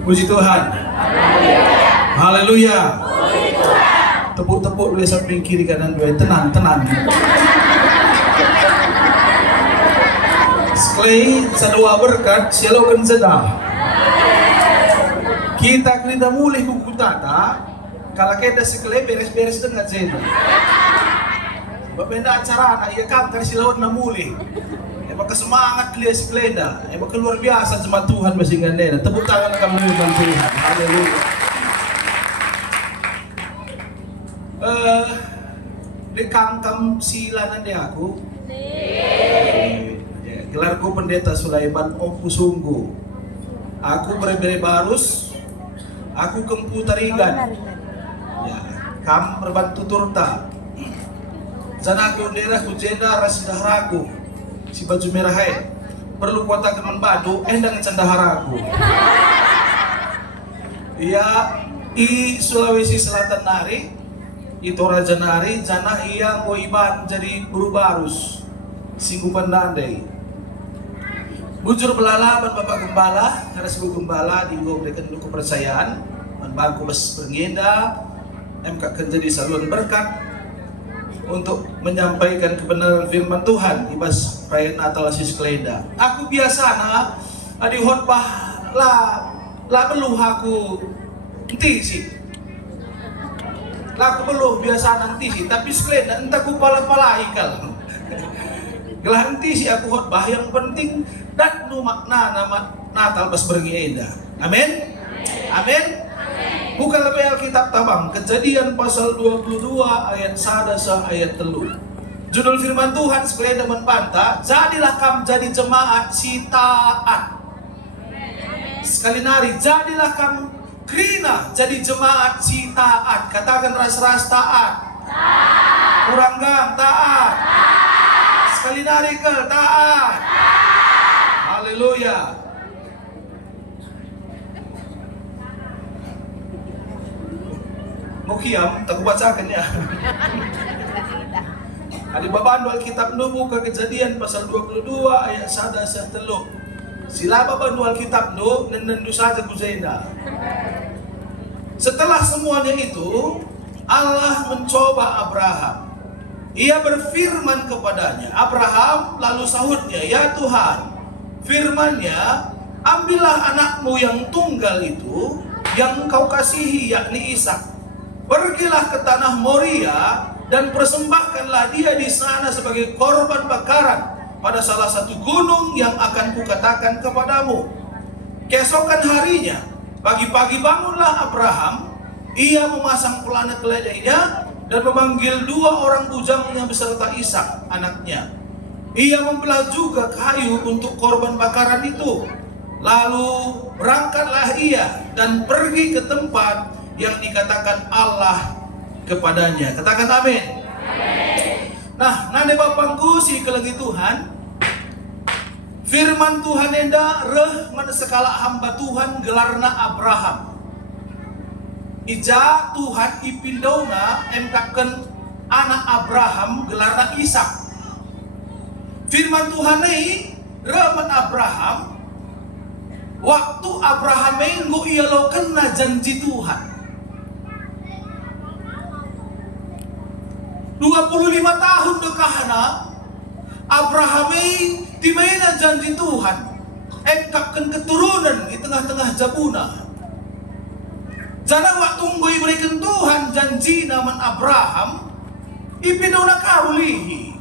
Puji Tuhan. Haleluya. Tepuk-tepuk dulu samping kiri kanan dua. Tenang. Sekali sadua berkat sialokan sedang. Kita mulai buku tata. Kalau kita sekali beres-beres dengan zena. Benda acara anak ia kanker silawat na mulai. Maka semangat kalian sekeleda. Maka luar biasa jemaat Tuhan masing masing. Tepuk tangan kami dengan Tuhan. Haleluya. Dekangkam silanan di aku. Gelarku pendeta Sulaiman Opu Sunggu. Aku berberi barus. Aku kempu tarigan. Ya, kam berbantu turta. Sana aku daerah kujenda rasidahraku. Si baju merah perlu kuota keman badu endang cendaharaku. Iya, i Sulawesi Selatan nari, itu Raja nari, jana iya ngoiban jadi buru barus, singgupan dandai. Bujur belalaban Bapak Gembala, karena sebuah Gembala digo berikan dulu kepercayaan, membantu bes pengeda, MK akan jadi saluran berkat untuk menyampaikan kebenaran firman Tuhan di pas perayaan Natal Asis Kleda. Aku biasa adi khotbah lah perlu aku nanti sih. Lah aku perlu biasa nanti sih, tapi Kleda entah ku pala ikal. Gelah nanti sih aku khotbah yang penting dan nu makna nama Natal pas bergieda. Amin. Amin. Bukan lebih Alkitab tabang, Kejadian pasal 22 ayat 1 ayat 3. Judul firman Tuhan sekalian teman panta, jadilah kam jadi jemaat si taat. Sekali nari, jadilah kam krina jadi jemaat si taat. Katakan ras-ras taat. Kurang gang taat. Sekali nari ke taat. Haleluya. Mukiam, tak bacakan ya. Adi babandu Alkitab nu buka Kejadian pasal 22 ayat 1 ayat 3. Sila babandu Alkitab nu nendu saja kuzenda. Setelah semuanya itu, Allah mencoba Abraham. Ia berfirman kepadanya, Abraham, lalu sahutnya, ya Tuhan, firman-Nya, ambillah anakmu yang tunggal itu, yang engkau kasihi, yakni Ishak. Pergilah ke tanah Moria dan persembahkanlah dia di sana sebagai korban bakaran pada salah satu gunung yang akan kukatakan kepadamu. Keesokan harinya, pagi-pagi bangunlah Abraham, ia memasang pelana keledainya dan memanggil 2 orang bujangnya beserta Ishak anaknya. Ia membelah juga kayu untuk korban bakaran itu. Lalu berangkatlah ia dan pergi ke tempat yang dikatakan Allah kepadanya. Katakan amin. Nah, nade bapangku si kelagi Tuhan. Firman Tuhan enda reh mana sekala hamba Tuhan gelarna Abraham. Ija Tuhan ipindona emkaken anak Abraham gelarna Ishak. Firman Tuhan ini reh Abraham waktu Abraham minggu ia lo kena janji Tuhan. 25 tahun dekahna Abraham di mana janji Tuhan engkapkan keturunan di tengah-tengah jabuna. Jangan waktu ngoi berikan Tuhan janji naman Abraham ipinuna kaulihi.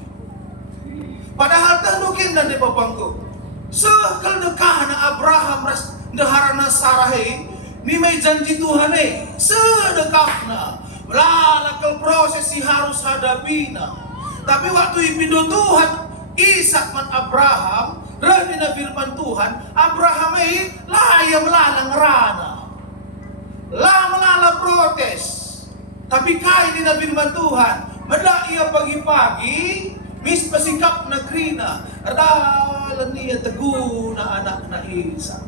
Padahal tanukin dan di bapangku sekal dekahna Abraham ras deharana Sarahe ni may janji Tuhan sedekahna melalakal prosesi harus hadapina. Tapi waktu ipindo Tuhan Ishak man Abraham rahina firman Tuhan Abraham laya melalang rana lah melala protes. Tapi kaya di firman Tuhan meda ia pagi-pagi mis pasikap na krina adalan niya teguh na anak na Ishak.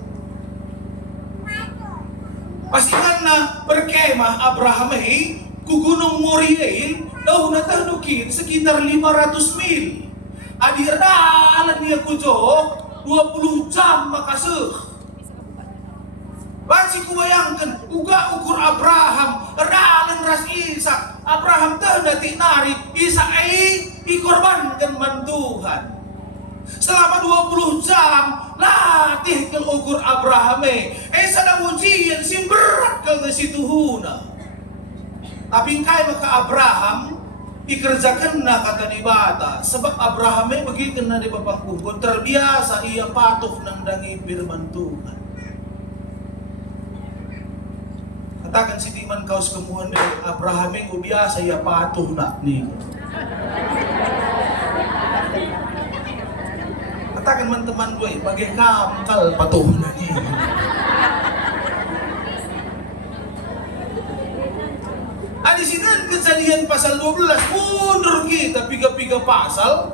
Pastikan na berkemah Abraham ku Gunung Moria daw natanukin sekitar 500 mil. Adi adalan niya ku jok 20 jam makasih. Basi ku bayangkan uga ukur Abraham ralan ras Ishak. Abraham teh dati nari Ishak ikorbankan man Tuhan. Selama 20 jam latih ke ukur Abraham sadang ujian sim berat ke situhuna. Tapi kai maka Abraham ikerjakan na kata di bata sebab Abraham begitu na di bapangku terbiasa ia patuh nandangi firman Tuhan. Katakan si Diman kaus kemuhan dari Abraham yang biasa ya patuh nak nih. Katakan teman-teman gue bagai kamkal patuh nak nih. Di sini kejadian pasal 12 mundur kita piga-piga pasal.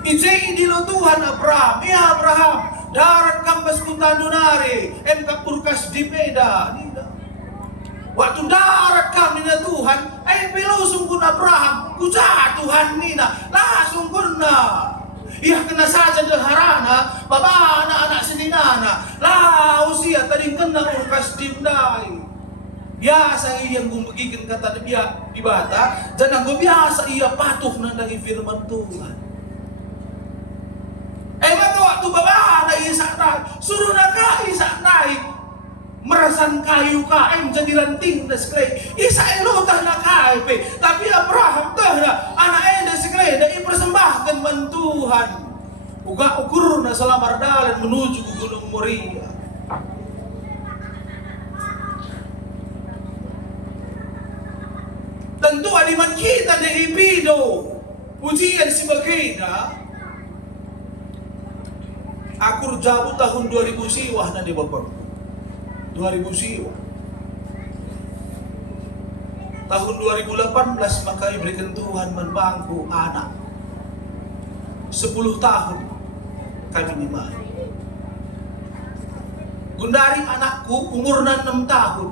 Ijai dilo Tuhan Abraham, ya Abraham, darat kambas kutanunare, kapurkas di peda. Waktu darat kami na Tuhan, belau sungguh Abraham, kuja Tuhan nina, langsung kuna. Iya kena saja deharana, bapa anak-anak seninana, lah usia tadi kena urkas dimdai. Biasa yang gumbagikan kata dia di bata, dan aku biasa ia patuh nandangi firman Tuhan. Maka waktu bapa anak Ishak naik, suruh nak Ishak naik. Merasan kayu kain jadi lanting dan sekali. Ishak elo tah nak kayu tapi Abraham tah anak enda sekali dan persembahkan man Tuhan. Uga ukur na selamar dalan menuju ke Gunung Moria. Tentu aliman kita di Ipido ujian sebagainya. Akur jabu tahun 2000 siwah na di Bapak. 2000 siwa. Tahun 2018 maka diberikan Tuhan membangku anak 10 tahun kami nimai. Gundari anakku umur 6 tahun.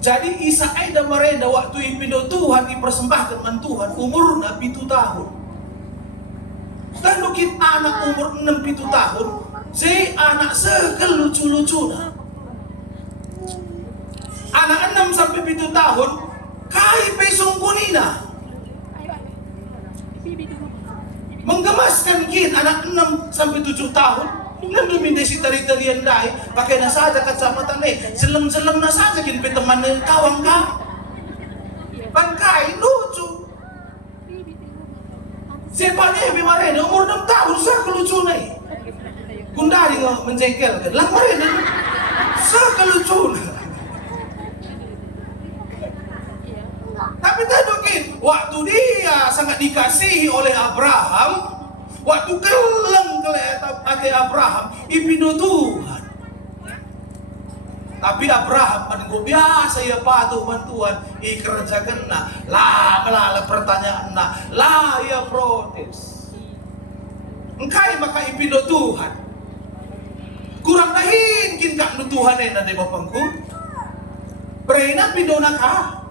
Jadi Ishak dan Marenda waktu ipindo Tuhan dipersembahkan man Tuhan umurna 7 tahun. Dan mungkin anak umur 6-7 tahun si anak segel lucu-lucuna. Anak 6 sampai 7 tahun kai pesong kunina. Menggemaskan kin anak 6 sampai 7 tahun. Nanti minta si tari-tarian dai pakai na saja kacamata seleng-seleng na saja kin pe teman kawang ka. Bangkai lucu. Siapa nih Marenda umur 6 tahun segel lucu nih. Gundari menjengkelkan, lah Marenda sekelucun. Tapi mungkin waktu dia sangat dikasihi oleh Abraham, waktu keleng ke Abraham, ipindo Tuhan. Tapi Abraham menunggu biasa ya patuh bantuan, ikerjakan na, lah melala pertanyaan na, lah ya protes. Engkai maka ipindo Tuhan. Kurang dahin kin kak nu Tuhan na de bapangku. Berena pindo na ka.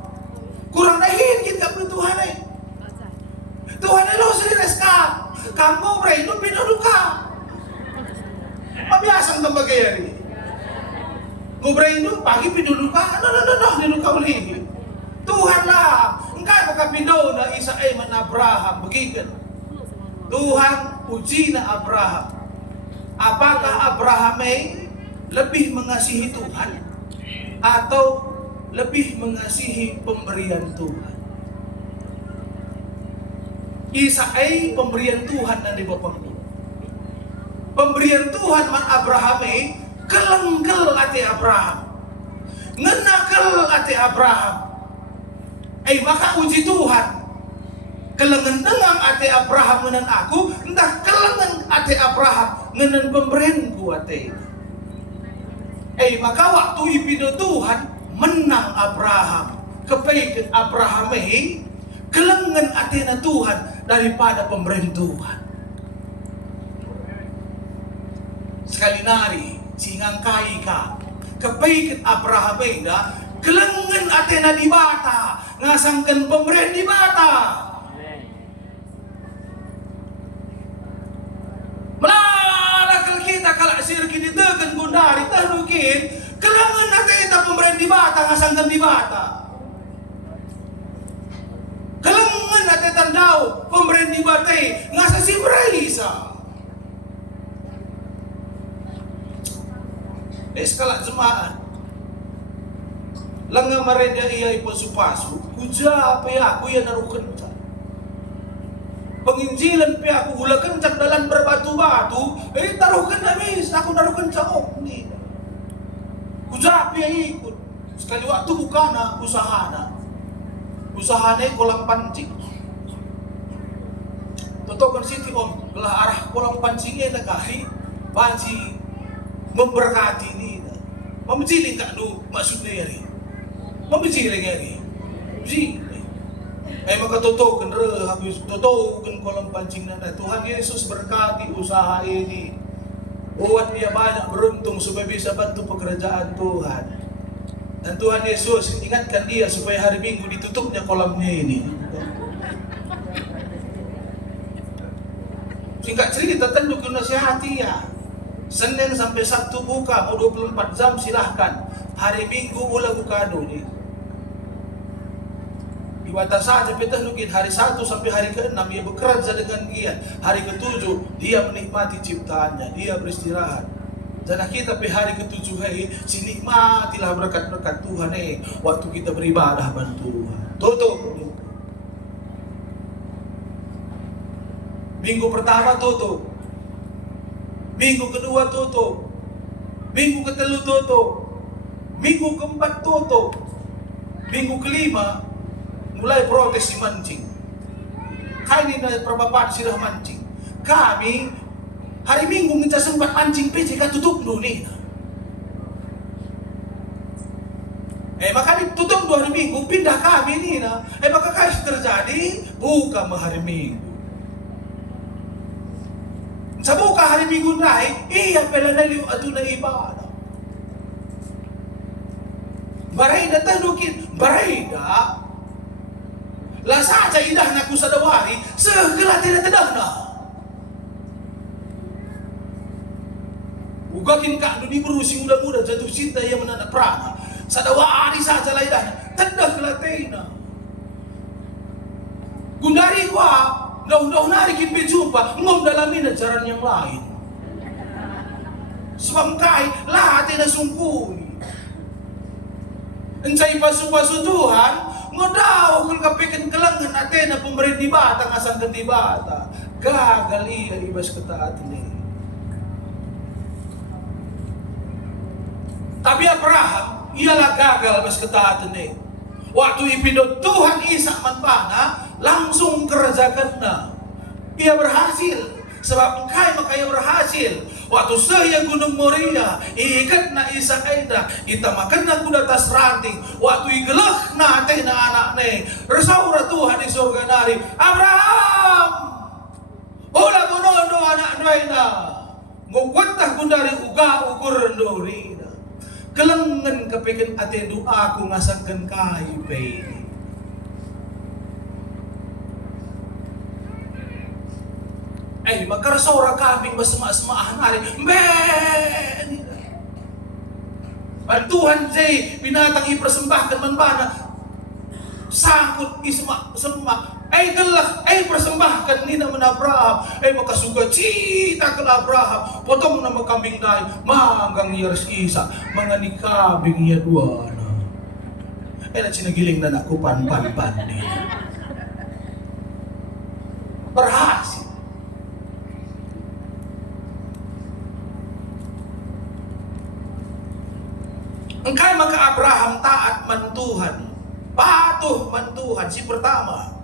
Kurang dahin kin kak nu Tuhan Tuhan lo serius ka. Kamu berena pindo duka. Mabiasang tambagayari. Mo berena pagi pindo duka. No, di duka uli. Tuhan lah. Engkai maka pindo na Ishak man Abraham begitu. Tuhan uji na Abraham. Apakah Abraham lebih mengasihi Tuhan atau lebih mengasihi pemberian Tuhan? Ishak pemberian Tuhan dan di bapakku. Pemberian Tuhan man Abraham kelengkel ati Abraham. Ngenakel ati Abraham. Maka uji Tuhan. Kelengan dengan ate Abraham ngenen aku, entah kelengan ate Abraham ngenen pemberian ku ate. Maka waktu ipindo Tuhan menang Abraham, kepaikan Abraham kelengan ate na Tuhan daripada pemberian Tuhan. Sekali nari singang kai ka, kepaikan Abraham kelengan ate na di bata, ngasangkan pemberian di bata. Melala kita kalak sirki ditekan gundari tahu mungkin kelangan natin ita pemberian di bata ngasangkan di bata. Kelangan natin tandau pemberian di bata ngasa si Braisa. Eskala jemaat. Langga marenda iya ipasu-pasu, kuja apa ya aku ya naruh kencang. Penginjilan pe aku gula kencang dalam berbatu-batu, taruhkan namis, aku naruh kencang nih. Kuja apa ya ikut. Sekali waktu bukana usahana kolam pancing. Totokan siti om, belah arah kolam pancingnya nak kahi, panci memberkati ni. Memeciling tak lu maksudnya ni. Memeciling ni. Maka totokan habis totokan kolam pancing nanda. Tuhan Yesus berkati usaha ini. Buat dia banyak beruntung supaya bisa bantu pekerjaan Tuhan. Dan Tuhan Yesus ingatkan dia supaya hari Minggu ditutupnya kolamnya ini. Singkat cerita tentu kena nasihati ya. Senin sampai Sabtu buka, mau 24 jam silahkan. Hari Minggu ulah buka nih. Dibatas saja petah nukit hari 1 sampai hari ke-6 ia bekerja dengan giat. Hari ke-7 dia menikmati ciptaannya, dia beristirahat. Dan kita pe hari ke-7 sinikmatilah berkat-berkat Tuhan waktu kita beribadah bantu Tuhan. Tutup. Minggu pertama tutup. Minggu kedua tutup. Minggu ketelu tutup. Minggu keempat tutup. Minggu kelima mulai protes si mancing. Kali ini perbapat sudah mancing. Kami hari Minggu minta sempat mancing PJ kan tutup dulu nih. Maka ditutup 2 hari Minggu pindah kami nih nah. Maka kasih terjadi buka hari Minggu. Sabuka hari Minggu naik, iya pala naliw atu na ibadah. Barayda tanukin, barayda. La saja idah naku sadawari, segala tidak na. Ugakin ka anu di berusi muda-muda jatuh cinta yang menanda prana. Sadawari saja lah idah, tedah kelatena. Gundari gua daun-daun hari kita berjumpa, ngom dalamin ajaran yang lain. Sebab kai lah tidak sungkui. Encai pasu-pasu Tuhan, ngodaw kul kapikan kelangan atena pemberi di bata ngasang ke di bata. Gagal iya ibas ketaat ini. Tapi Abraham ialah gagal ibas ketaat ini. Waktu ipidot Tuhan Ishak manpana langsung kerjakan na. Ia berhasil. Sebab engkai maka ia berhasil. Waktu saya Gunung Moria ikat na Ishak aida. Ita makan na kuda tas ranting. Waktu igelah na ate na anak ne. Resaura Tuhan di surga nari. Abraham! Ola bonondo anak doina. Ngugwatah kundari uga ukur ndorina. Kelengan kepikin ate doa ku ngasangkan kai pe. Maka seorang kambing bersemak-semahan hari. Tuhan jay binatang ipersembahkan manbana. Sangkut isemak-semak. Gelah, persembahkan ni naman Abraham. Maka suka cita ke Abraham. Potong nama kambing dai. Manggang yaris isa. Mangani kambing ya dua na. Na sinagiling na naku pan ni. Berhasil. Engkai maka Abraham taat man Tuhan. Patuh man Tuhan si pertama.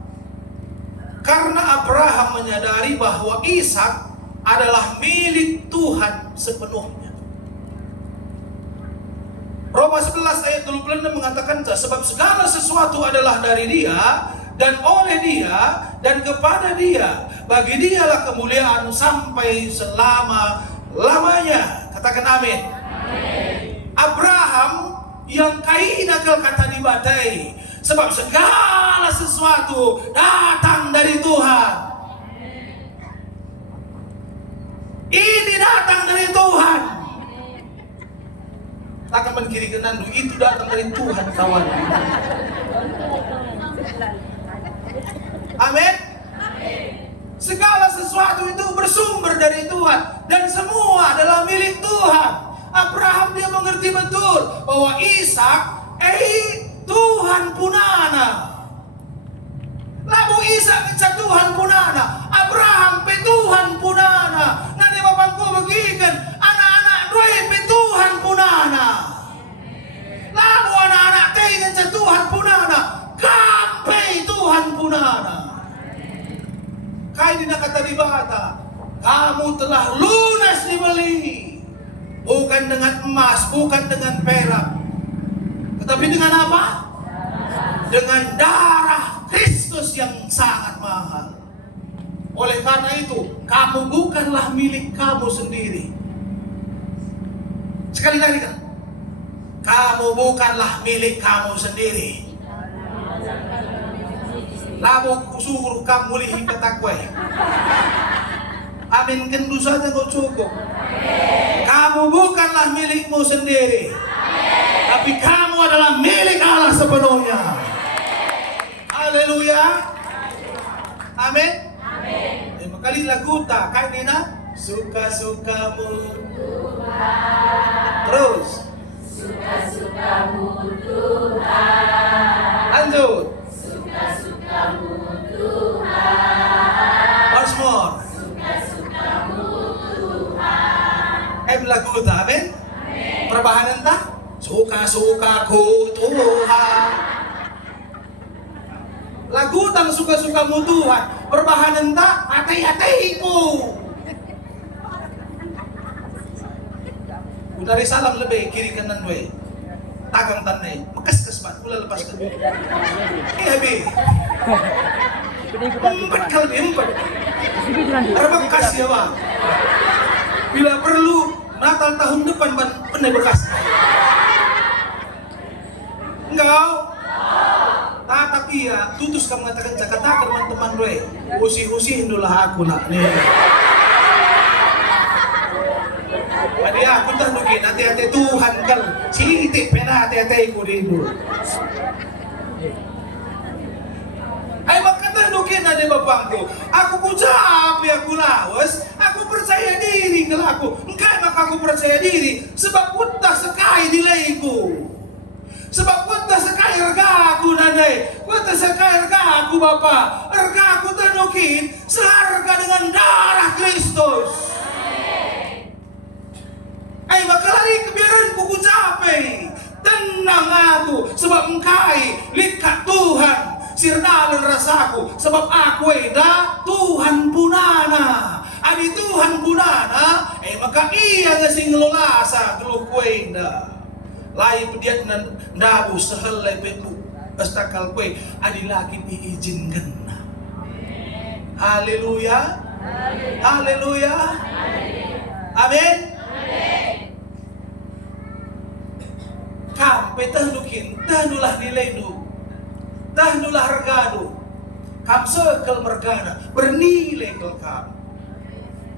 Karena Abraham menyadari bahwa Ishak adalah milik Tuhan sepenuhnya. Roma 11 ayat 26 mengatakan sebab segala sesuatu adalah dari Dia dan oleh Dia dan kepada Dia. Bagi Dialah kemuliaan sampai selama-lamanya. Katakan amin. Abraham yang kain akal kata dibatai. Sebab segala sesuatu datang dari Tuhan. Ini datang dari Tuhan. takkan kiri kanan itu datang dari Tuhan kawan. Amin. Segala sesuatu itu bersumber dari Tuhan dan semua adalah milik Tuhan. Abraham dia mengerti betul bahwa Ishak Tuhan punana. Labu Ishak sa Tuhan punana, Abraham pe Tuhan punana. Nani bapangku bagikan anak-anak doi pe Tuhan punana. Lalu anak-anak tengan sa Tuhan punana, kampe Tuhan punana. Kaya di nakata di bata, kamu telah lunas dibeli. Bukan dengan emas, bukan dengan perak, tetapi dengan apa? Dengan darah Kristus yang sangat mahal. Oleh karena itu, kamu bukanlah milik kamu sendiri. Sekali lagi kan? Kamu bukanlah milik kamu sendiri. Lalu suruh kamu lihi ketakwe. Amin kendu saja kau cukup. Kamu bukanlah milikmu sendiri, tapi kamu adalah milik Allah sepenuhnya. Haleluya. Amin. Kali lagu tak kan Nina? Suka-sukamu Tuhan. Terus. Suka-sukamu Tuhan. Lanjut. Suka-sukamu Tuhan. Once more. Suka-sukamu Tuhan. Lagu tak, amin? Perbahanan tak? Suka-sukaku Tuhan. Lagu tang suka-sukamu Tuhan. Perbahanan tak? Hati-hatiku. Dari salam lebih kiri kanan we. Tagang tanai. Mekas-kes bat. Pula lepaskan. Habi. Empat kali empat. Terbekas ya bang. Bila perlu Natal tahun depan pandai bekas. Engkau tatak iya tutus kamu mengatakan kata teman-teman doe usi-usi indulah aku nak nih. Pada aku tak mungkin hati-hati Tuhan kan sitik pena hati-hati ku rindu. Ay makata nukin ada bapangku. Aku kucapi aku lawas. Aku percaya diri ke aku. Engkau maka aku percaya diri. Sebab kuta sekai nilaiku. Sebab kuta sekai harga aku nandai. Kuta sekai harga aku Bapa. Harga aku tanukin seharga dengan darah Kristus. Ay maka lari kebiaran ku kucapi. Tenang aku. Sebab engkau likat Tuhan. Sirdalan rasaku sebab aku eda Tuhan punana. Adi Tuhan punana, maka iya ngasih ngelolasa geluh kue eda. Lai pediat nan dabu sehelai pepu estakal kue adi lagi diizinkan. Haleluya. Haleluya. Amin. Kampe tahdukin, tahdulah nilai du. Tahnulah hargadu, kam sekel mergana bernilai kel kam.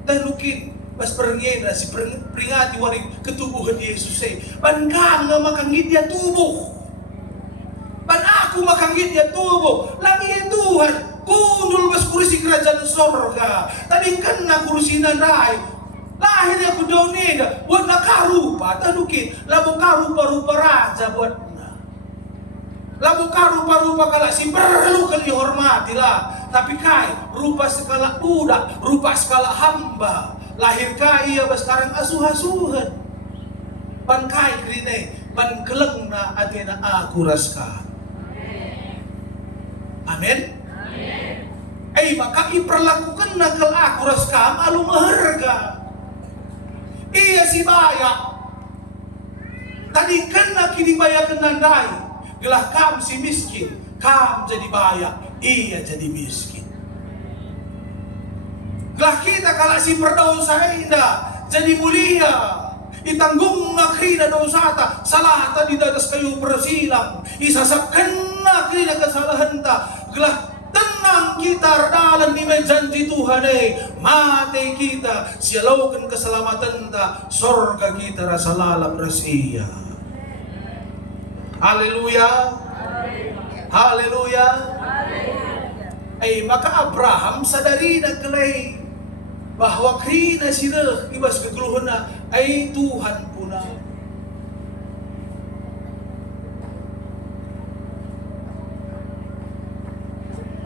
Tahnukin pas perngena si peringati wari ketubuhan Yesus say. Ban kam nga makangit ya tubuh. Ban aku makangit ya tubuh. Lagi ya Tuhan, kundul bas kursi kerajaan sorga. Tadi kan na kursi nanday. Lahir aku daun nega, buat nakarupa. Tahnukin, labo karupa-rupa raja buat. Lalu rupa-rupa kala si perlu kali dihormati lah. Tapi kai rupa skala budak, rupa skala hamba. Lahir kai ya sekarang asuh-asuhan. Ban kai krine, ban keleng na adena aku raska. Amin. Maka iperlakukan na kal aku raska malu maharga. Iya si bayak. Tadi kena kini bayakan nandai. Gelah kam si miskin, kam jadi bayak, ia jadi miskin. Gelah kita kalau si berdosa indah, jadi mulia. Itanggung nakrina dosa ta, salah ta di atas kayu bersilang. Isasap kena krina kesalahan ta. Gelah tenang kita dalam di janji Tuhan mati kita sialaukan keselamatan ta, sorga kita rasa lalap rasia. Haleluya. Haleluya. Maka Abraham sadari na kelai bahwa krina sila ibas kekeluhan na ay Tuhan puna.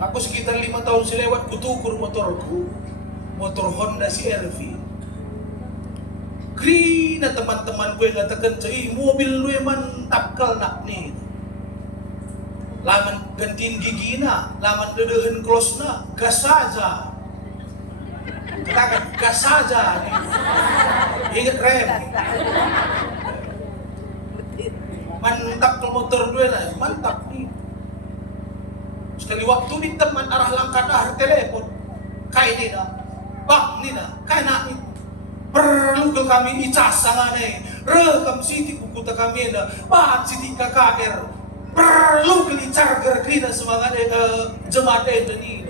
Aku sekitar 5 tahun selewat kutukur motorku, motor Honda CR-V. Krina teman-teman gue ngatakan, mobil lu mantap kal nak nih. Laman gantiin gigi na, laman dedehen close na, gas saja. Katakan gas saja. Ingat rem. Mantap ke motor gue na, mantap nih. Sekali waktu di teman arah langkah arah telepon, kayak ini na, bang ini na, kayak nak ini. Perlu ke kami icasa ngane, rekam siti kukuta kami na, bahan siti KKR. Perlu ke charger kena semangat jemaat ini.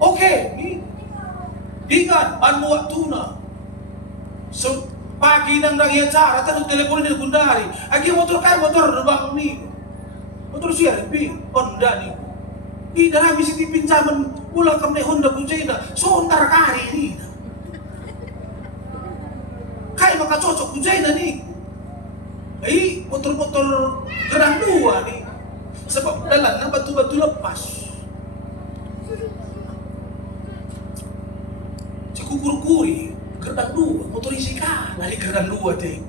Oke, ini ingat anu waktu na. So pagi nang iya cara tanu telepon ni kundari. Agi motor kaya motor bang ni. Motor CR-V Honda ni. Di dalam misi pinjaman ulang kami Honda Bujena, so ntar kari ini. Kayak maka cocok Bujena nih. Motor-motor gerang dua nih. Sebab dalamnya batu-batu lepas. Cikukur-kuri, gerang dua, motor isi kalah di gerang dua deh.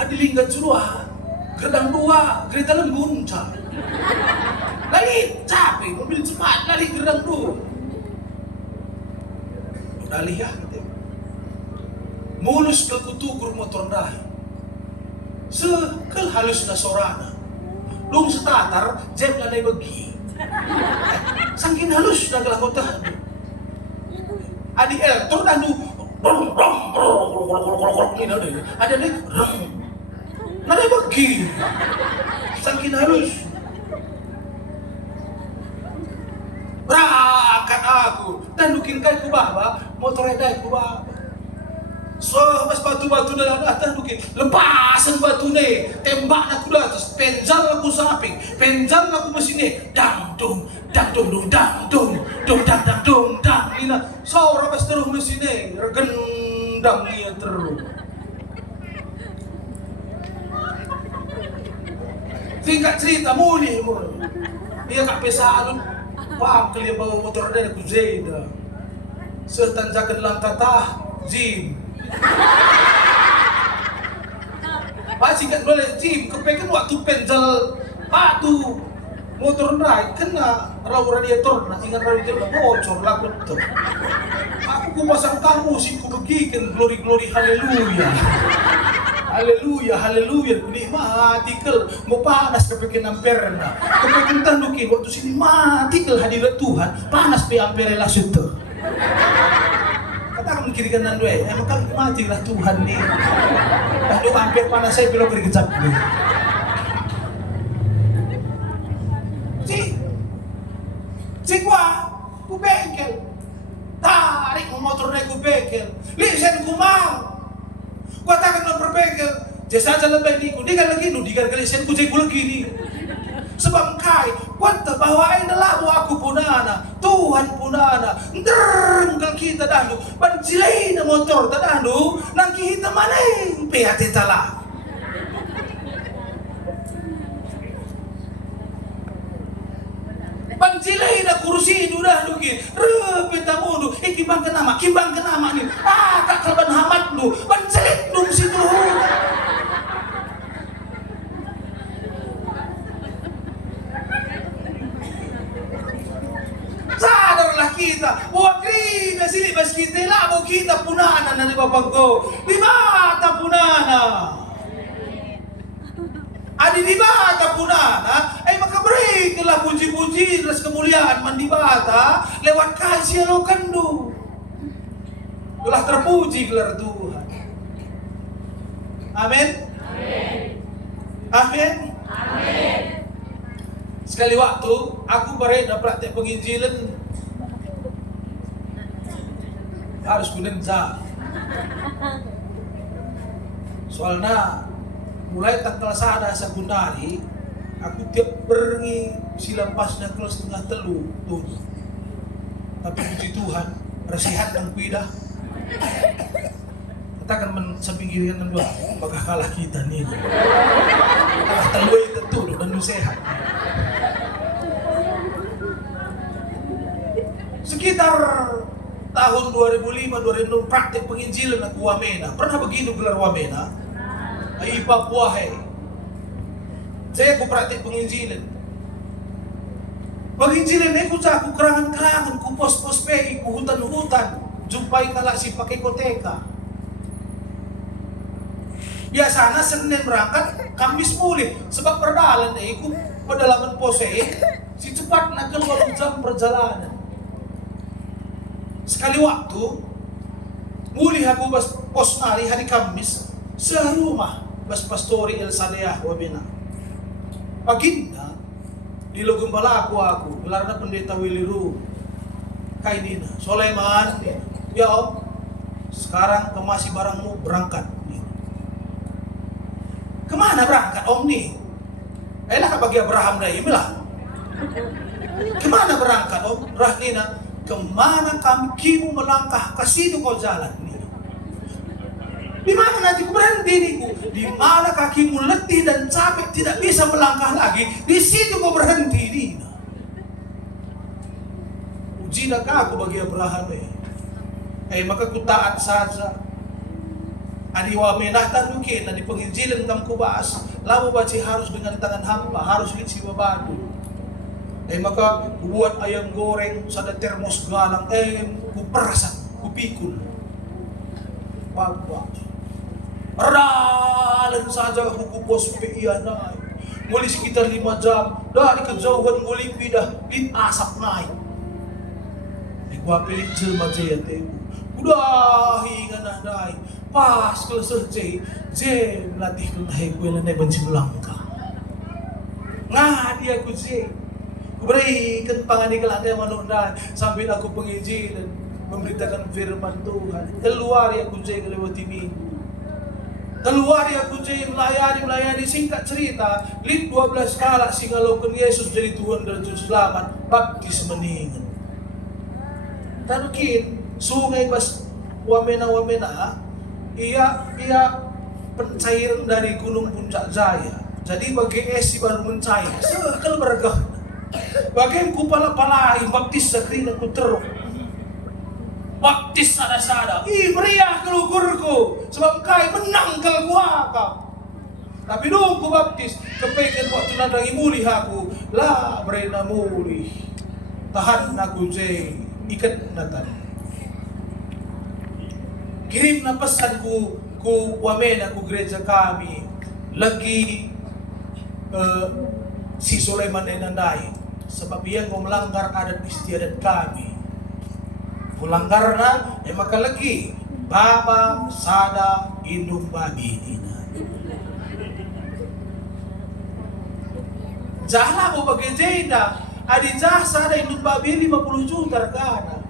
Adi linggan suruhan, gerang dua, kereta lembunca. Lali capek, mobil cepat lari gerang dua. Udah lihat deh. Mulus ke kutukur motor dah. Sekal halus na sorana. Lung setatar, jem na bagi. Sangkin halus na gelakotahan. Adi eltor na nu. Ada nih. Nada bagi. Sangkin halus. Berangkat aku. Tandukin kay ku baba, motornya dai ku baba. So, mas batu-batu dalam atas mungkin lepasan batu nih, tembak aku di atas, penjal aku samping, penjal aku mesinnya, dang dong, dang dong, dang dong, dang dang dong, dang ini, so rabas terus mesinnya, regendang dia terus. Singkat cerita muli, dia tak pesaan, wah kalian bawa motor dari Kuzeda, setanjakan langkah Jim. Pasti kan boleh Jim, kepengen waktu penjal batu motor naik kena raw radiator, nah ingat radiator bocor lah betul. Aku pasang kamu sih ku begikan glory haleluya. Haleluya, haleluya, nikmati kel, mau panas kepengen amperna, kepengen tandukin waktu sini mati kel hadirat Tuhan, panas pe ampere lah situ. Katakan kiri kanan dua, emang kan mati lah Tuhan nih. Lalu amper panas saya belum berkecap nih. Si ku bengkel, tarik motor naik ku bengkel, lihat ku mau. Gua takkan mau berbengkel, jasa jalan baik niku, dia kan lagi nu, dia kan lisen ku cek lagi nih. Sebab kai, kuat bahwa adalah aku punana, Tuhan punana, nderengkel kita dahulu, pancilai na motor tadahulu, nang kita mana pihati talah. Pancilai na kursi itu dahulu ki, repeta mudu, kimbang kenama nih, kak kalban hamat lu, pancilit dong situ. Sadarlah kita, wakri na sini bas kita labo kita punana na di babangko, di mata punana. Adi di mata punana, ay makabreaklah puji-puji ras kemuliaan mandi bata lewat kasih lo kandu. Telah terpuji gelar Tuhan. Amin. Amin. Amin. Sekali waktu aku berada praktek penginjilan harus gunenza. Soalnya mulai tanggal sada sa Gundari, aku tiap berengi silampasnya kalau setengah telu tuh. Tapi puji Tuhan, rasihat ng pidah. Kita akan mensabinggiran ng dua, baka kalah kita nih. Kalah taluay tentu dan sehat. Sekitar tahun 2005-2006 praktek penginjilan at Wamena. Pernah begitu gelar Wamena? Ay Papuahe. Saya ku praktek penginjilan. Penginjilan ay ku sa ku kerangan-kerangan, ku pos-pos pei, ku hutan-hutan. Jumpai kala si pakai koteka. Biasanya Senin berangkat, Kamis pulih. Sebab perdalan ku pedalaman pose, si cepat nak keluar jam perjalanan. Sekali waktu, mulih aku pos nari hari Kamis, serumah bas pastori El Sadeah Wamena. Paginda, di Logembala aku, gelarnya pendeta Wiliru. Kainina, Soleman, ya Om, sekarang kemasih barangmu berangkat. Kemana berangkat Om nih? Enak bagi Abraham dah bilang. Kemana berangkat Om? Rahina, kemana kakimu melangkah ke situ kau jalan nih. Di mana nanti ku berhenti nih ku? Di mana kakimu letih dan capek tidak bisa melangkah lagi, di situ kau berhenti nih. Uji nak aku bagi Abraham maka ku taat saja. Adi Wamena tan mungkin di penginjilan kam ku bahas. Lalu baca harus dengan tangan hamba, harus isi babadu. Maka buat ayam goreng sada termos galang ku perasan, ku pikul. Papa. Ralan saja aku pos iya naik. Mulai sekitar 5 jam dari kejauhan mulai pindah asap naik. Gua pilih jelma jaya tebu. Udah hingan naik. Pas kalau selesai, latih ku naik gue lanai benci belangka. Nah dia ku berikan pangani kelantai manundan sambil aku penginjilan memberitakan firman Tuhan. Keluar ya ku kelewati minggu. Keluar ya ku melayani singkat cerita. 12 kala singalaukan Yesus jadi Tuhan dan Juru Selamat. Baptis meninggal. Tanukin sungai bas Wamena ia pencairan dari Gunung Puncak Jaya. Jadi bagi esi baru mencair sekal bergah. Bagi ku pala-palai baptis sakrina ku teruk. Baptis sada-sada. Meriah kelukurku sebab kai menang kalau kuaka. Tapi nung ku baptis kepekan waktu nandangi mulih aku lah berena mulih. Tahan aku ikat natan. Kirim na pesan ku Wamena ku gereja kami lagi si Sulaiman enandai sebab ia mau melanggar adat istiadat kami. Melanggar na maka lagi baba sada indung babi ina. Jahala mo bagi jeda adi jasa ada indung babi 50 juta regana.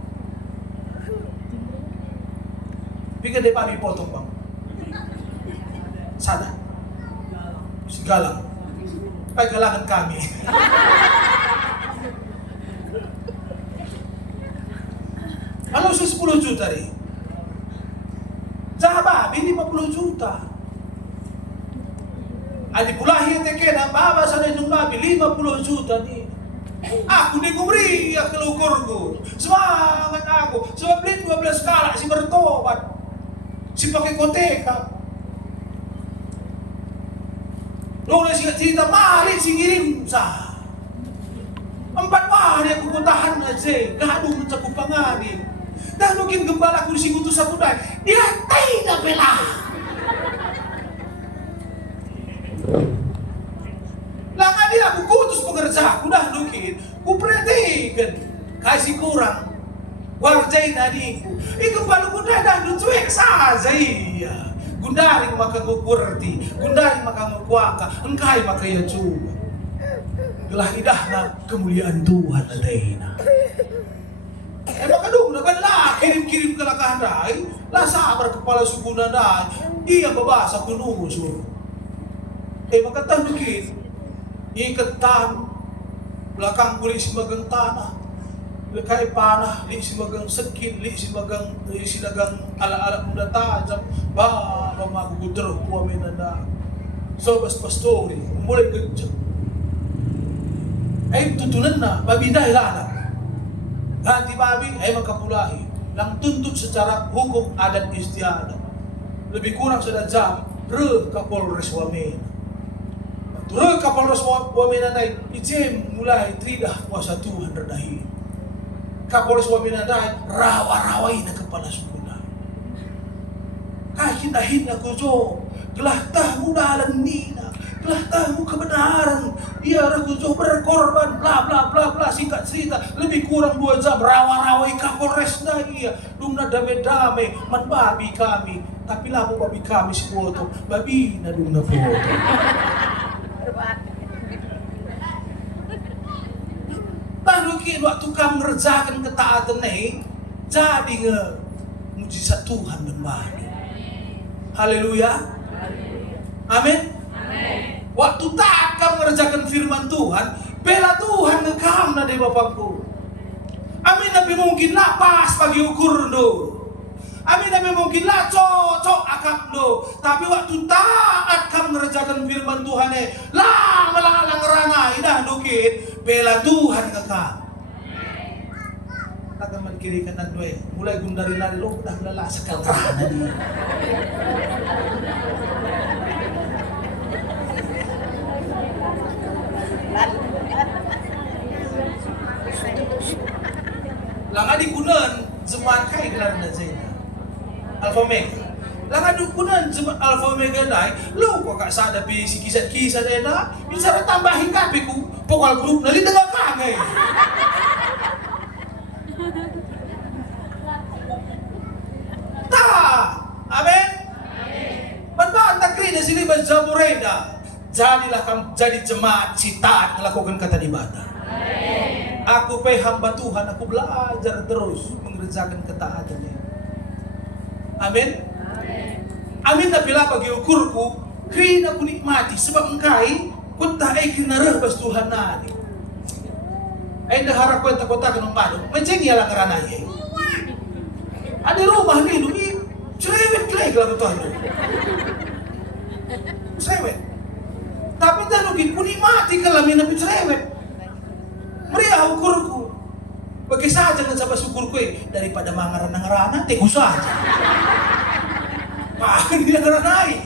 Pikir dia papi potong bang. Sada. Segalang. Ay galangan kami. Kalau 10 juta rin. Jaha babi 50 juta. Adi pulahi teke na baba sa indung babi 50 juta nih. Aku ni kumri ya kelukurku. Semangat aku. Sebab beli 12 kala si bertobat. Si pakai koteka. Nung cerita mari si ngirim sa. 4 hari aku kutahan aja. Gadung sa kupangari. Dan mungkin gembala aku disigutus aku dahil. Dihatay na pela. Langan dia aku kutus pengerja aku dah mungkin. Kuperhatikan. Kasih kurang. Warjay nadiku. Itu balu kuda dah cuek saja iya. Gundari maka kukurti. Gundari maka ngukuaka. Engkai maka ya coba. Gelah idahna kemuliaan Tuhan adaina. Maka dong naban lah kirim-kirim ke lakah dai. Lah sabar kepala suku nadai. Iya babasa kunuhu suruh. Maka tandukin, iketan, belakang kulit si magang tanah, lekay panah, li si magang sakit, li si magang sinagang ala-ala muda tajam, ba magugudro po amin na sobas pastori, mulai gejek. Tutunan na, babi dahil anak. Ganti babi, magkapulahi. Lang tuntut secara hukum adat istiadat. Lebih kurang sudah jam, Kapolres Wamena. Kapolres Wamena na ijem mulai tridah kuasa Tuhan redahi. Kapolres Wamena na rawa-rawai na kepala suku na. Kahit na kujo, gelah tahu dalam nina. Gelah tahu kebenaran, dia ragu berkorban, bla bla bla bla, singkat cerita, lebih kurang 2 jam rawa-rawai Kapolres na iya, dumna dame-dame, man babi kami, tapi lapo babi kami si foto, babi na dumna foto. Tanukin waktu kamu ngerjakan ketaatan nih, jadi mujizat Tuhan membagi. Haleluya. Amin. Waktu taat kamu mengerjakan firman Tuhan, bela Tuhan ngekam na deh Bapakku. Amin, tapi mungkin lah pas bagi ukur do. Amin, tapi mungkin lah cocok akap do. Tapi waktu taat kamu mengerjakan firman Tuhan lah melalang ranai dah dukit, bela Tuhan ngekam. Takkan man kiri kanan doe, mulai gundari lari lo dah lelah sekal kerana dia. Lang adi kunan zaman kai gelar na zaina Alpha Omega. Lang adi kunan zaman Alpha Omega dai lo kok gak sada pi si kisah-kisah dena bicara tambahin kape ku pokok grup nali dengan kangen. Ta, amin. Bantang kri di sini berjamureda. Jadilah kamu jadi jemaat si taat melakukan kata ibadah. Aku hamba Tuhan, aku belajar terus mengerjakan ketaatannya. Amin. Amin. Tapi lah bagi ukurku, kena aku nikmati sebab engkai kunta kena rebas Tuhan nadi. Dah harap kau tak kota kena malu, macam ni lah kerana ye. Ada rumah ni dulu, cerewet lagi kalau Tuhan tu. Cerewet. Tapi tak mungkin ku nikmati kalau mina cerewet. Meriah ukurku. Bagi saja dengan sahabat syukurku daripada mangaran-ngarana teku saja. Pak, dia ngeranai.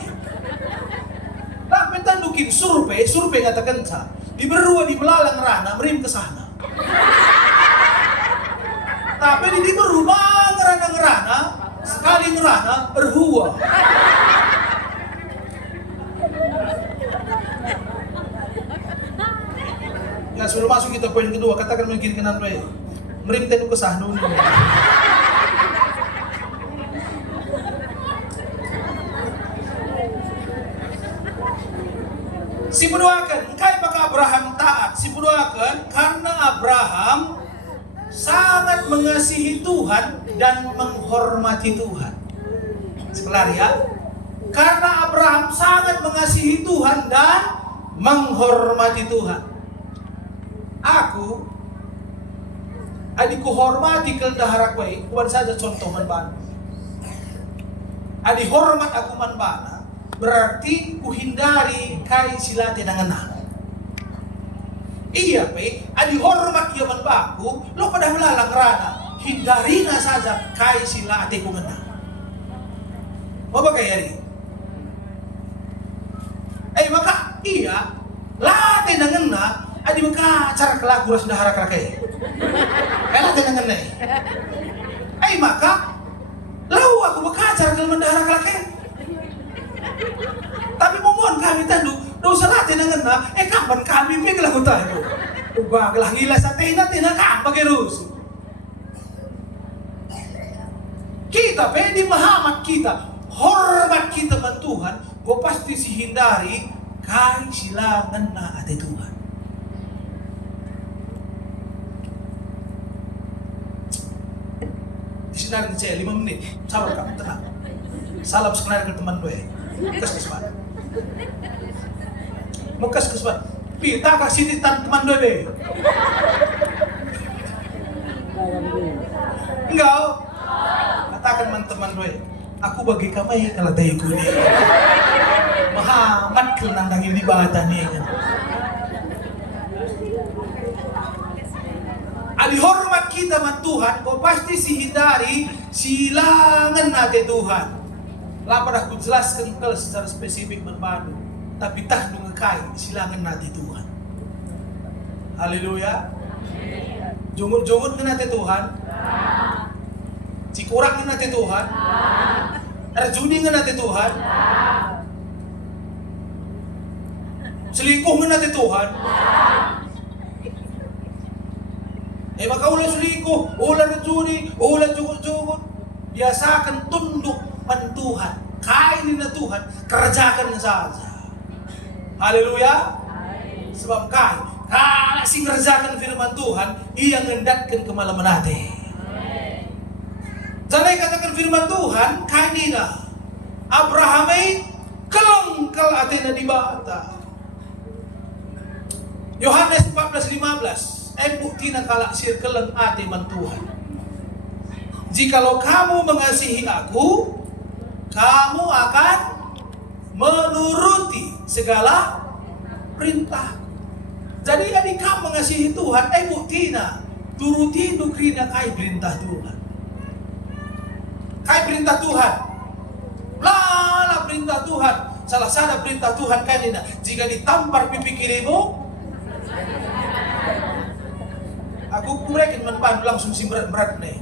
Tapi tandukin survei katakan sa. Di berua di belalang rana merim ke sana. Tapi di berubah ngerana sekali ngerana berhua. Ya, sebelum masuk kita poin kedua, katakan mungkin kenan we. Merim tenu kesah dulu. Si berdoakan, kai maka Abraham taat. Si berdoakan karena Abraham sangat mengasihi Tuhan dan menghormati Tuhan. Sekelar ya. Karena Abraham sangat mengasihi Tuhan dan menghormati Tuhan. Aku adikku hormati kehendak baik, bukan saja contoh manbana. Adi hormat aku manbana, berarti ku hindari kai silate nanganan. Iya pe, adi hormat ia manbaku, lo pada melalang rana, hindarina saja kai silate ku ngena. Apa kaya ini? Maka iya, late nangena. Adi maka cara kelaku ras dahara kelakai. Kala dengan nai. Maka lau aku maka cara kelaman dahara kelakai. Tapi mohon kami tandu, dosa latih dengan na. Kapan kami mikir lagu tahu? Ubah kelah gila sa tina kapan kerus. Kita pedi mahamat kita, hormat kita man Tuhan. Kau pasti si hindari kai silangan na ate Tuhan. Sekitar saya 5 menit, sabar kamu tenang. Salam sekenar ke teman gue, kes mana? Mekas kesuat. Pita kasih teman doi be. Enggak. Katakan teman doi. Aku bagi kamai kalau tayo ko ni. Mahamat ko nang nangili bata ni. Adi hormat kita man Tuhan, kau pasti hindari silangan natin Tuhan. Lapar aku jelaskan kalau secara spesifik berbadu, tapi tak nungekai silangan natin Tuhan. Haleluya. Jungut-jungut natin Tuhan. Cikurang natin Tuhan. Rajuni natin Tuhan. Selingkuh natin Tuhan. Maka ulah selingkuh, ulah rajuni, ulah jungut-jungut. Biasakan tunduk pada Tuhan. Kainin na Tuhan, kerjakan saja. Haleluya. Sebab kalau sing kerjakan firman Tuhan, ia ngendatkan kemalaman natin. Jangan katakan firman Tuhan, kanina Abraham ay kelengkel atina di bata. Yohanes 14:15. Bukti na kalaksir kelang ati man Tuhan. Jikalau kamu mengasihi aku, kamu akan menuruti segala perintah. Jadi adik kamu mengasihi Tuhan, bukti na turuti nukrina kai perintah Tuhan. Kai perintah Tuhan. Lala perintah Tuhan. Salah satu perintah Tuhan kanina, jika ditampar pipi kirimu, aku kurekin manpan langsung si berat-berat nih.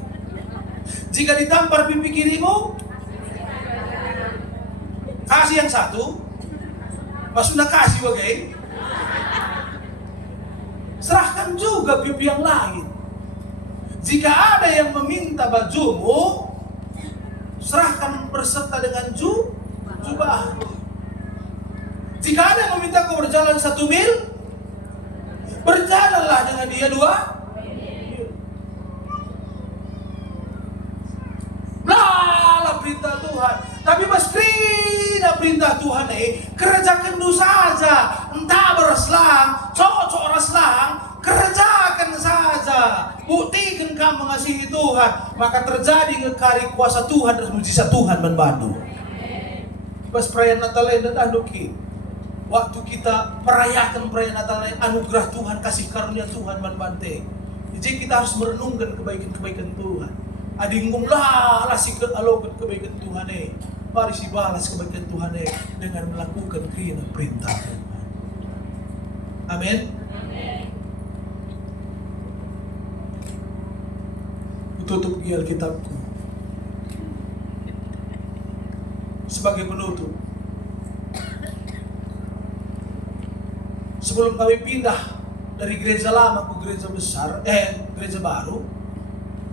Jika ditampar pipi kirimu, kasih yang satu, maksudnya kasih bagai. Serahkan juga pipi yang lain. Jika ada yang meminta bajumu, serahkan berserta dengan jubah. Jika ada yang meminta kau berjalan 1 mil, berjalanlah dengan dia 2. Lala perintah Tuhan. Tapi meski perintah Tuhan kerjakan dulu saja. Entah berselang, cocok reslang, kerjakan saja. Buktikan kamu mengasihi Tuhan, maka terjadi ngekari kuasa Tuhan dan mujizat Tuhan membantu. Pas perayaan Natal ini nanduki. Waktu kita merayakan perayaan Natal ini, anugerah Tuhan, kasih karunia Tuhan membante. Jadi kita harus merenungkan kebaikan-kebaikan Tuhan. Adingumlah si alokan kebaikan Tuhan mari si balas kebaikan Tuhan dengan melakukan perintah Tuhan. Amin. Tutup Alkitabku sebagai penutup. Sebelum kami pindah dari gereja lama ke gereja besar, gereja baru,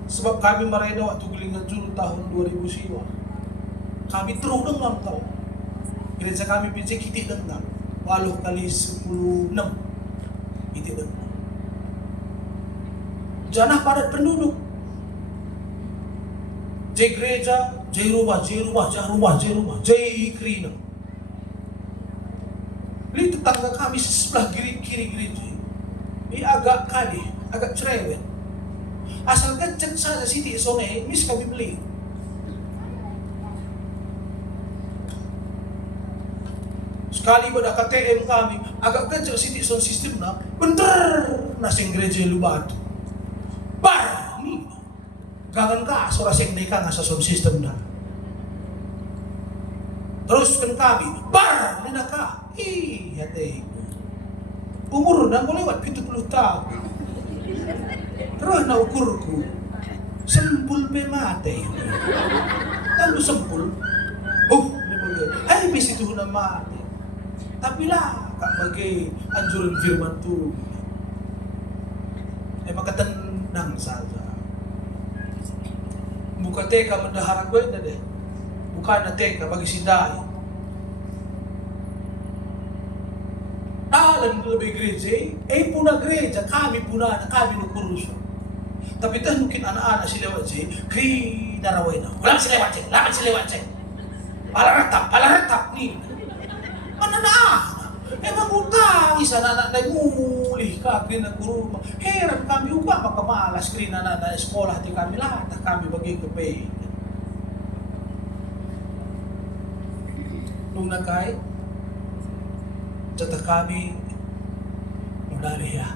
sebab kami mereda waktu Gelingan Julu tahun 2000 siwa. Kami terus dengar tahu. Gereja kami pinjek kitik dengar. Walau kali 10-6 kitik dengar. Janah padat penduduk. Jai gereja, jai rumah, jai krina. Ini tetangga kami sebelah kiri gereja. Ini agak kadeh, agak cerewet. Asal kenceng saja siti sone, mis kami beli. Sekali pada KTM kami, agak kenceng siti son sistem na, bener nasing gereja lu batu. Bar, nih, gangan ka, sora sing neka ngasa son sistem na. Terus kan kami, bar, nina ka, hati. Umur na mo lewat 70 tahun. Terus na ukurku, sempul pe mate. Lalu sempul, ay bis itu na mate. Tapi lah, kak bagi anjuran firman Tuhan. Maka tenang saja. Buka teka mendaharan gue deh. Bukan na teka bagi sindai. Dalam lebih gereja, punah gereja, kami punah, kami nukurus. Tapi tak mungkin anak-anak si lewat sih, kri darawena. Lamat si lewat ceng. Pala retap nih. Mana nah? Emang utah Nangis anak-anak na muli kagri na guru. Heran kami upa makamalas kri na sekolah di kami latah kami bagi kepe. Nung nagkay, jatah kami dari ya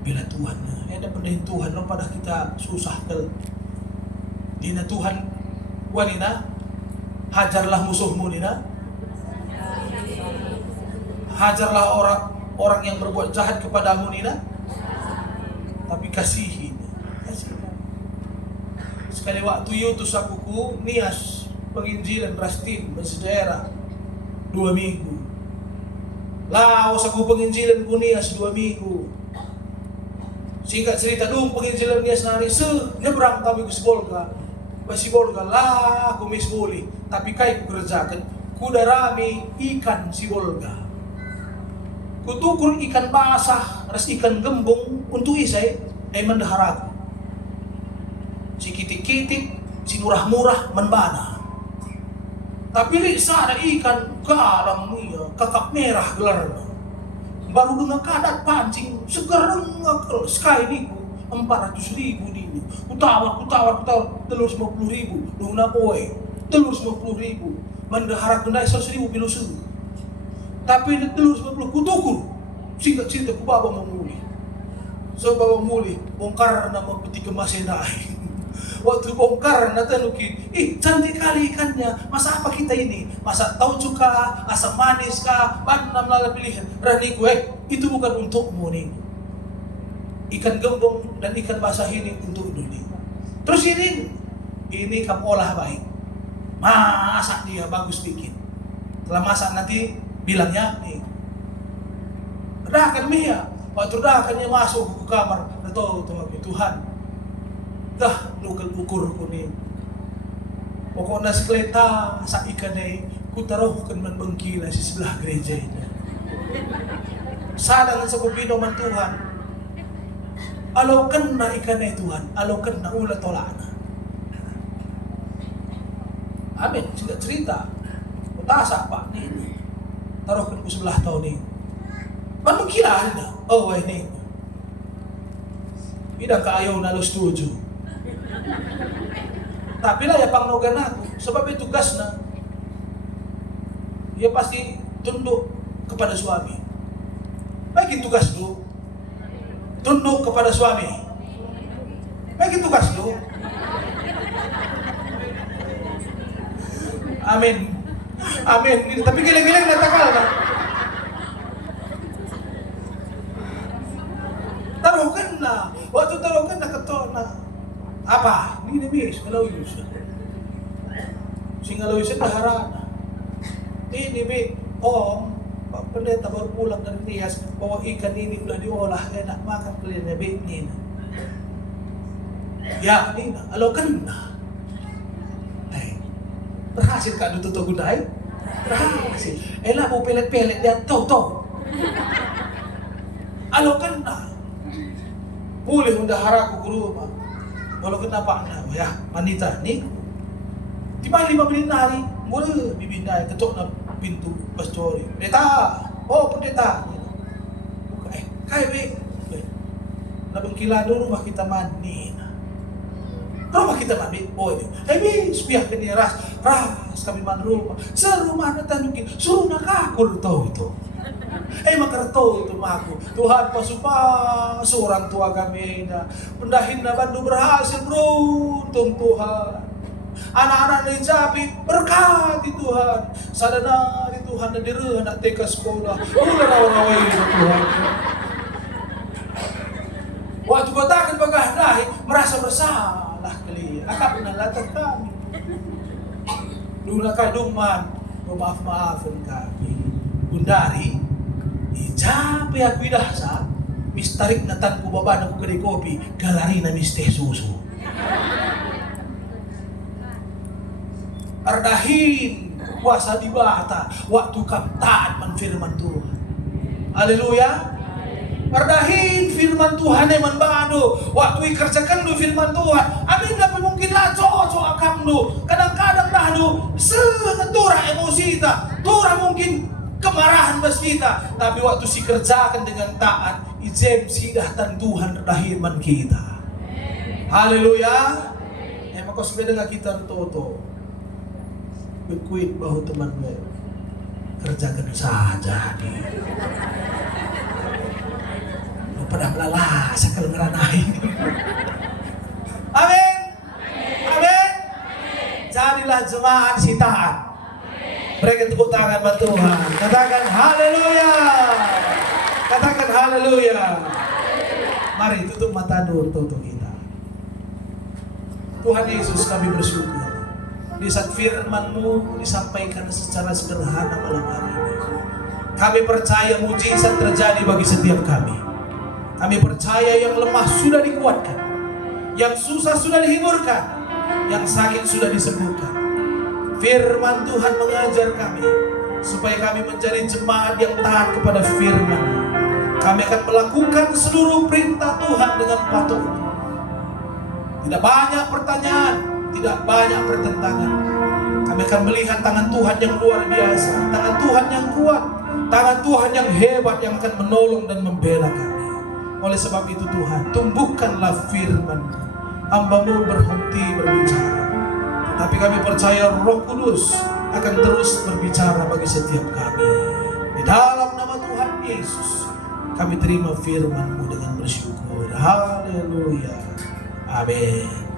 bila Tuhan ada pendahin Tuhan no pada kita susah ke dina Tuhan wanina hajarlah musuhmu nina, hajarlah orang yang berbuat jahat kepadamu nina, tapi kasihi sekali waktu yutus akuku nias penginjilan rastin bersejarah 2 minggu. Laos aku penginjilan ku nias 2 minggu. Singkat cerita dong penginjilan nias nari nyebrang kami ke Sibolga. Sibolga lah aku misboli. Tapi kai ku kerjakan kuda rami ikan Sibolga. Kutukur ikan basah, ras ikan gembung untuk isai mendaharaku. Si kitik-kitik, si murah-murah menbana. Tapi li sana ikan galang niya, kakap merah gelarna. Baru dengan kadat pancing, segar ngakal sekali niku 400.000 dini. Kutawar 350.000. Nuna poe 350.000. Mendaharak gendai 100.000 bilusu. Tapi 350 kutukur. Singkat cerita ku baba memuli. So baba muli, bongkar nama peti kemasenai. Waktu bongkar natanuki, cantik kali ikannya. Masa apa kita ini? Masa tauco kah, asam manis kah, mana melalui pilihan. Rani gue, itu bukan untukmu nih. Ikan gembong dan ikan basah ini untuk dunia. Terus ini kamu olah baik. Masak dia bagus bikin. Setelah masak nanti bilangnya nih. Redahkan Mia. Waktu redahkannya masuk ke kamar. Tuh Tuhan. Dah nukal ukur ko ni. Pokoknya sekeleta sa ikan ay kutarohkan man bangkila sa sebelah gereja niya. Sadangan sa kubino man Tuhan. Alawkan na ikan ay Tuhan. Alawkan na ulat wala na. Amin. Sila cerita. Utasa pa ni. Tarohkan ko sebelah tao ni. Man bangkila na. Oh ay ni. Tidak kaayaw na los tujo. Tapi lah ya pangnogan aku, sebab itu tugas na. Dia pasti tunduk kepada suami. Bagi tugas lu, tunduk kepada suami. Bagi tugas lu. Amin. Amin. Tapi giling-giling natakal na. Taruhkan na. Waktu taruhkan na keton na. Apa? Ini bis, kalau yus. Singalau yus daharan. Ini bi, Om, Pak Pendeta baru pulang dari Nias, bawa ikan ini udah diolah, enak makan kalian bi ini. Ya, ini, alo kena. Berhasil kak tutup gudai? Berhasil. Elah mau pelet-pelet dia tahu. Alo kena. Boleh mendaharaku ke rumah. Kalau kenapa na, ya, wanita ni, di mana 5 menit hari, boleh bibindai, ketuk na pintu pastori. Pendeta, oh pendeta. Kaya be, nabangkila doon rumah kita mandi. Rumah kita mandi, oh ini. Be, spiak ni ras kami man rumah. Sa rumah na tanukin, suruh nakakul tau itu. Makarto itu maku. Tuhan pasupa seorang tua kami na pendahin na bandu berhasil beruntung Tuhan. Anak-anak na ijabi berkati Tuhan. Sadana di Tuhan na diri anak teka sekolah. Ulah rawa-rawai Tuhan. Waktu batakan bagahnahi merasa bersalah kali. Akap na latar kami. Lula kaduman maaf-maafin kami. Bundari Ijabe aku idahsa, mistarik na tan ko baba na ko kadi kopi, galari na misteh susu. Ardahin kuasa di bata, waktu kam taat man firman Tuhan. Haleluya. Ardahin firman Tuhan ay manbado, waktu ikerjakan do firman Tuhan. Amin na mungkin lah cocok akam do. Kadang-kadang dah do, seturah emosi ta, turah mungkin kemarahan bas kita. Tapi waktu si kerjakan dengan taat, ijem sidah dan Tuhan rahiman kita. Haleluya. Emang kau sudah dengan kita toto. Bekuit bahu temanmu. Kerjakan saja nih. Lu pada melalah sakal ngeranai. Amin. Amin. Jadilah jemaat si taat. Berikan tepuk tangan buat Tuhan. Katakan haleluya. Katakan haleluya. Mari tutup mata dulu tutup kita. Tuhan Yesus, kami bersyukur di saat firman-Mu disampaikan secara sederhana malam hari ini. Kami percaya mujizat terjadi bagi setiap kami. Kami percaya yang lemah sudah dikuatkan, yang susah sudah dihiburkan, yang sakit sudah disembuhkan. Firman Tuhan mengajar kami supaya kami menjadi jemaat yang taat kepada firman. Kami akan melakukan seluruh perintah Tuhan dengan patuh. Tidak banyak pertanyaan, tidak banyak pertentangan. Kami akan melihat tangan Tuhan yang luar biasa, tangan Tuhan yang kuat, tangan Tuhan yang hebat yang akan menolong dan membela kami. Oleh sebab itu Tuhan, tumbuhkanlah firman. Hamba-Mu berhenti berbicara, tapi kami percaya Roh Kudus akan terus berbicara bagi setiap kami. Di dalam nama Tuhan Yesus, kami terima firman-Mu dengan bersyukur. Haleluya. Amin.